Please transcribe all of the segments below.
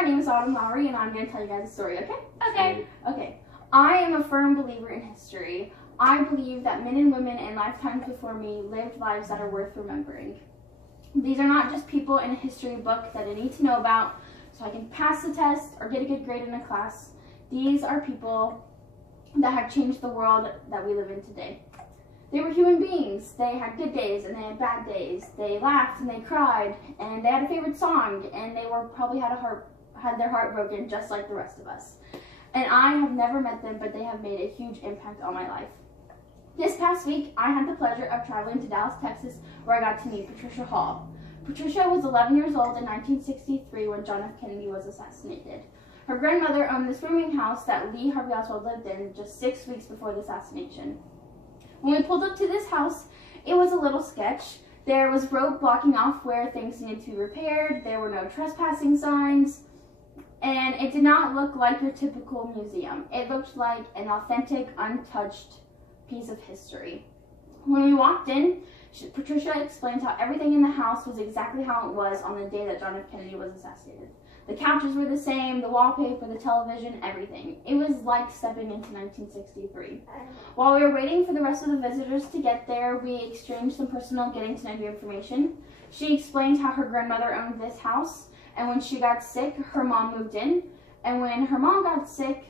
my name is Autumn Lowry, and I'm going to tell you guys a story, okay? Okay. Okay. I am a firm believer in history. I believe that men and women in lifetimes before me lived lives that are worth remembering. These are not just people in a history book that I need to know about so I can pass the test or get a good grade in a class. These are people that have changed the world that we live in today. They were human beings. They had good days and they had bad days. They laughed and they cried and they had a favorite song and they were probably had their heart broken just like the rest of us. And I have never met them, but they have made a huge impact on my life. This past week, I had the pleasure of traveling to Dallas, Texas, where I got to meet Patricia Hall. Patricia was 11 years old in 1963 when John F. Kennedy was assassinated. Her grandmother owned this rooming house that Lee Harvey Oswald lived in just 6 weeks before the assassination. When we pulled up to this house, it was a little sketch. There was rope blocking off where things needed to be repaired. There were no trespassing signs. And it did not look like your typical museum. It looked like an authentic, untouched piece of history. When we walked in, Patricia explained how everything in the house was exactly how it was on the day that John F. Kennedy was assassinated. The couches were the same, the wallpaper, the television, everything. It was like stepping into 1963. While we were waiting for the rest of the visitors to get there, we exchanged some personal getting to know you information. She explained how her grandmother owned this house, and when she got sick, her mom moved in. And when her mom got sick,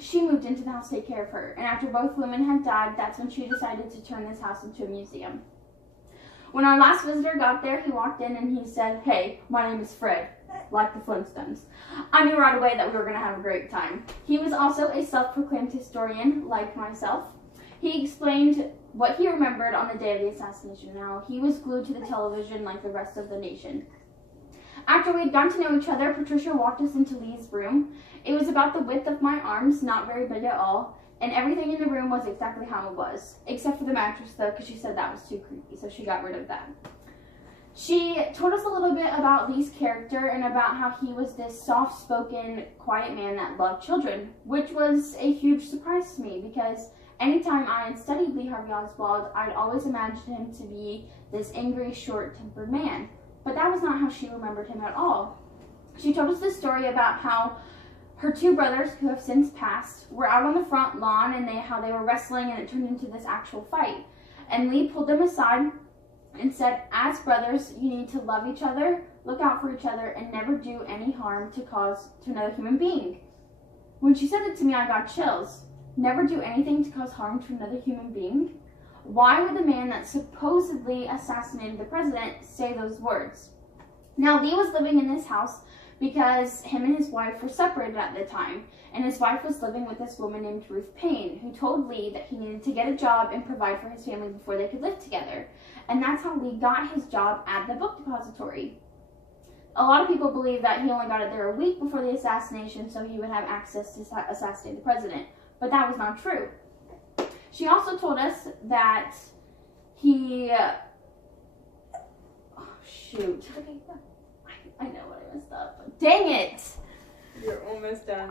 she moved into the house to take care of her. And after both women had died, that's when she decided to turn this house into a museum. When our last visitor got there, he walked in and he said, "Hey, my name is Fred," like the Flintstones. I knew right away that we were going to have a great time. He was also a self-proclaimed historian, like myself. He explained what he remembered on the day of the assassination. Now, he was glued to the television like the rest of the nation. After we had gotten to know each other, Patricia walked us into Lee's room. It was about the width of my arms, not very big at all, and everything in the room was exactly how it was, except for the mattress though, because she said that was too creepy, so she got rid of that. She told us a little bit about Lee's character and about how he was this soft-spoken, quiet man that loved children, which was a huge surprise to me because anytime I had studied Lee Harvey Oswald, I'd always imagined him to be this angry, short-tempered man. But that was not how she remembered him at all. She told us this story about how her two brothers, who have since passed, were out on the front lawn and how they were wrestling and it turned into this actual fight. And Lee pulled them aside and said, "As brothers, you need to love each other, look out for each other, and never do any harm to another human being." When she said it to me, I got chills. Never do anything to cause harm to another human being? Why would the man that supposedly assassinated the president say those words? Now, Lee was living in this house because him and his wife were separated at the time, and his wife was living with this woman named Ruth Payne, who told Lee that he needed to get a job and provide for his family before they could live together. And that's how Lee got his job at the book depository. A lot of people believe that he only got it there a week before the assassination so he would have access to assassinate the president, but that was not true. She also told us that he, I know what I messed up. Dang it! You're almost done.